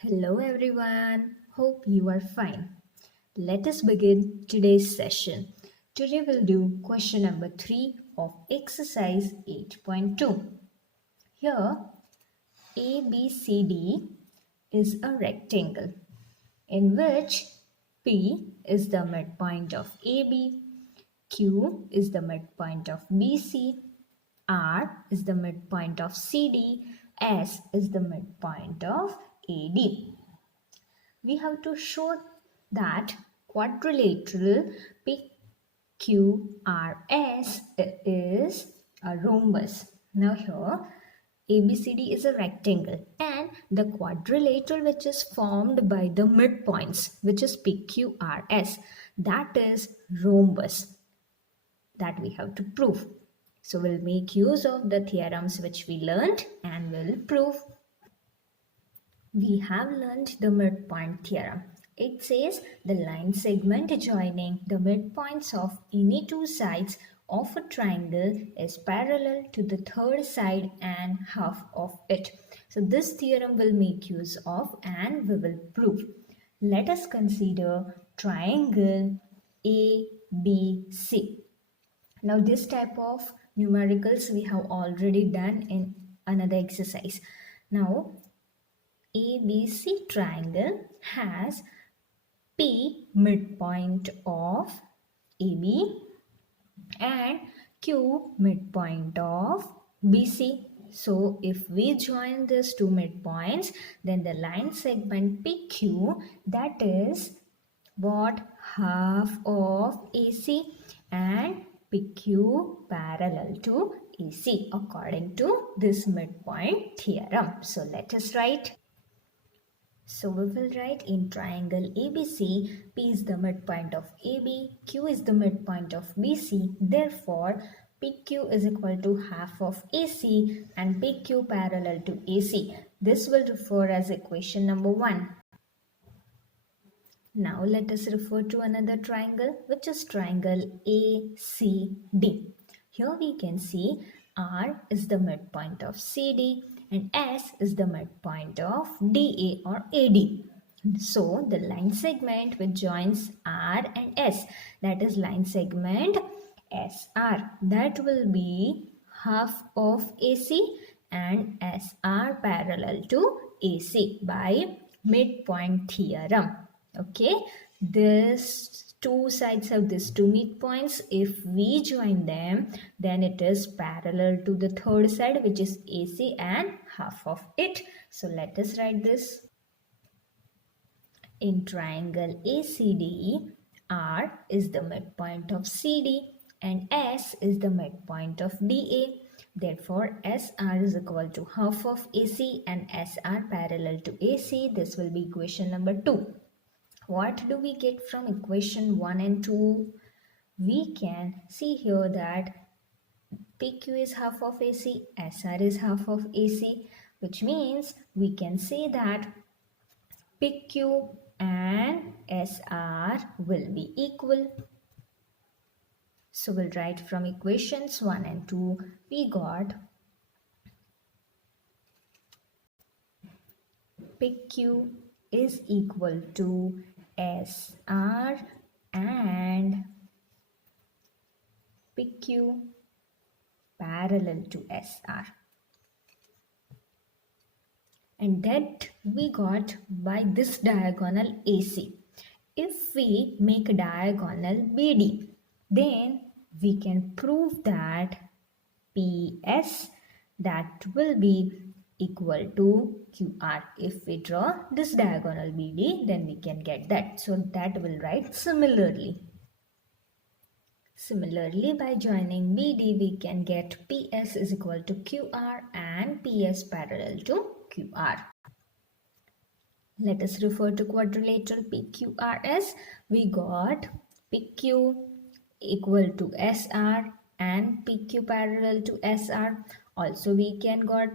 Hello everyone, hope you are fine. Let us begin today's session. Today we'll do question number 3 of exercise 8.2. Here, ABCD is a rectangle in which P is the midpoint of AB, Q is the midpoint of BC, R is the midpoint of CD, S is the midpoint of AD. We have to show that quadrilateral PQRS is a rhombus. Now here ABCD is a rectangle and the quadrilateral which is formed by the midpoints, which is PQRS, that is rhombus, that we have to prove. So we'll make use of the theorems which we learned and we'll prove. We have learned the midpoint theorem. It says the line segment joining the midpoints of any two sides of a triangle is parallel to the third side and half of it. So this theorem will make use of and we will prove. Let us consider triangle ABC. Now this type of numericals we have already done in another exercise. Now ABC triangle has P midpoint of AB and Q midpoint of BC. So if we join these two midpoints, then the line segment PQ, that is what, half of AC, and PQ parallel to AC according to this midpoint theorem. So let us write. So we will write in triangle ABC, P is the midpoint of AB, Q is the midpoint of BC. Therefore, PQ is equal to half of AC and PQ parallel to AC. This will refer as equation number 1. Now let us refer to another triangle, which is triangle ACD. Here we can see R is the midpoint of CD and S is the midpoint of DA or AD. So the line segment which joins R and S, that is line segment SR, that will be half of AC and SR parallel to AC by midpoint theorem. Okay, this two sides have these two midpoints. If we join them, then it is parallel to the third side, which is AC and half of it. So let us write this. In triangle ACD, R is the midpoint of CD and S is the midpoint of DA. Therefore, SR is equal to half of AC and SR parallel to AC. This will be equation number 2. What do we get from equation 1 and 2? We can see here that PQ is half of AC, SR is half of AC, which means we can say that PQ and SR will be equal. So we'll write from equations 1 and 2, we got PQ is equal to SR and PQ parallel to SR. And that we got by this diagonal AC. If we make a diagonal BD, then we can prove that PS, that will be equal to QR. If we draw this diagonal BD, then we can get that. So that will write similarly. Similarly, by joining BD, we can get PS is equal to QR and PS parallel to QR. Let us refer to quadrilateral PQRS. We got PQ equal to SR and PQ parallel to SR. Also, we can got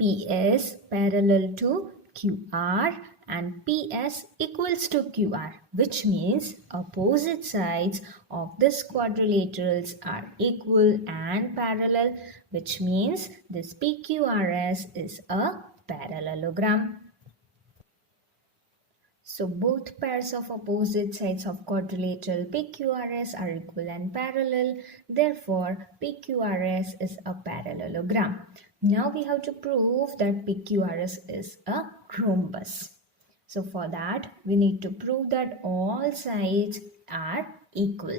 PS parallel to QR and PS equals to QR, which means opposite sides of this quadrilaterals are equal and parallel, which means this PQRS is a parallelogram. So both pairs of opposite sides of quadrilateral PQRS are equal and parallel. Therefore, PQRS is a parallelogram. Now we have to prove that PQRS is a rhombus. So for that, we need to prove that all sides are equal.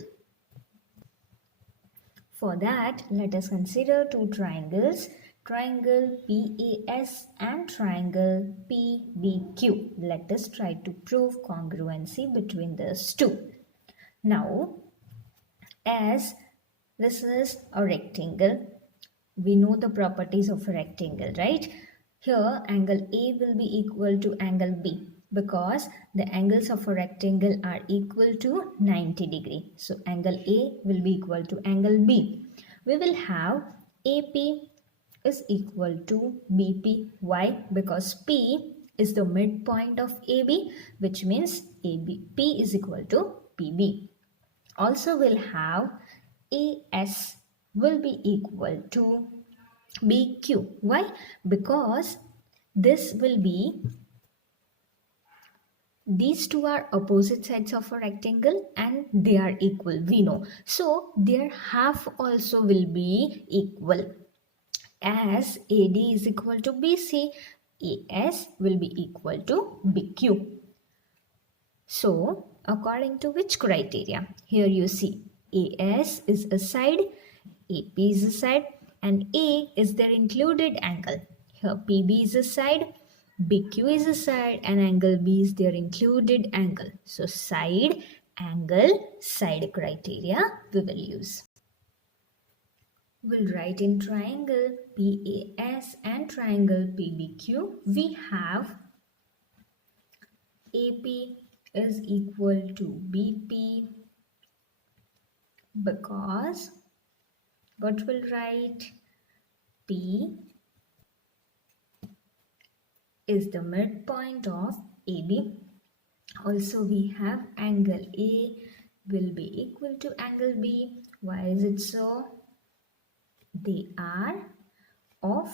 For that, let us consider two triangles, triangle PAS and triangle PBQ. Let us try to prove congruency between these two. Now, as this is a rectangle, we know the properties of a rectangle, right? Here, angle A will be equal to angle B because the angles of a rectangle are equal to 90 degree. So, angle A will be equal to angle B. We will have AP is equal to BP. Why? Because P is the midpoint of AB, which means P is equal to PB. Also, we'll have AS will be equal to BQ. Why? Because this will be, these two are opposite sides of a rectangle and they are equal, we know. So their half also will be equal. As AD is equal to BC, AS will be equal to BQ. So according to which criteria? Here you see AS is a side, AP is a side, and A is their included angle. Here PB is a side, BQ is a side, and angle B is their included angle. So side, angle, side criteria we will use. We'll write in triangle PAS and triangle PBQ. We have AP is equal to BP because what we'll write, P is the midpoint of AB. Also we have angle A will be equal to angle B. Why is it so? They are of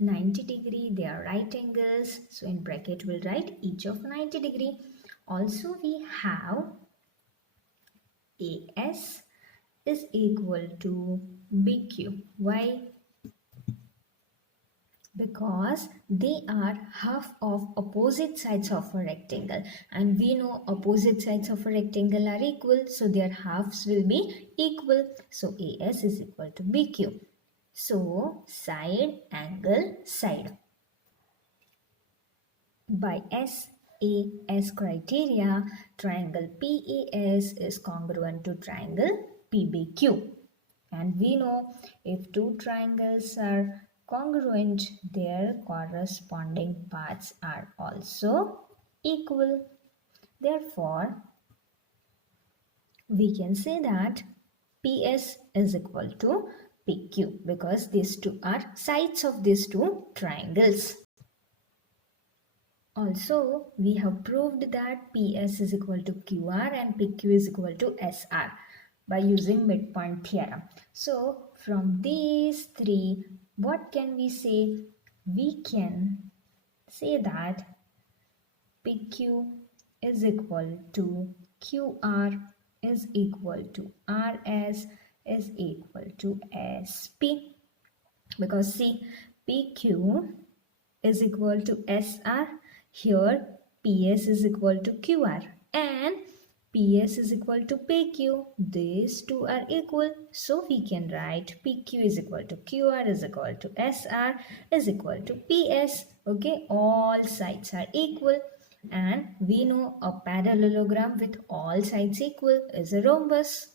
90 degree, they are right angles. So in bracket we'll write each of 90 degree. Also we have AS is equal to BQ. Why? Because they are half of opposite sides of a rectangle, and we know opposite sides of a rectangle are equal, so their halves will be equal. So AS is equal to BQ. So side, angle, side. By SAS criteria, triangle PAS is congruent to triangle PBQ. And we know if two triangles are congruent, their corresponding parts are also equal. Therefore, we can say that PS is equal to PQ because these two are sides of these two triangles. Also, we have proved that PS is equal to QR and PQ is equal to SR by using midpoint theorem. So, from these three, what can we say? We can say that PQ is equal to QR is equal to RS is equal to SP, because see, PQ is equal to SR. Here PS is equal to QR and PS is equal to PQ. These two are equal. So we can write PQ is equal to QR is equal to SR is equal to PS. Okay, all sides are equal. And we know a parallelogram with all sides equal is a rhombus.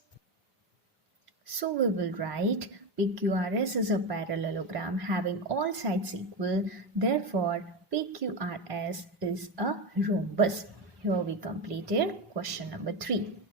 So we will write PQRS is a parallelogram having all sides equal. Therefore, PQRS is a rhombus. Here we completed question number 3.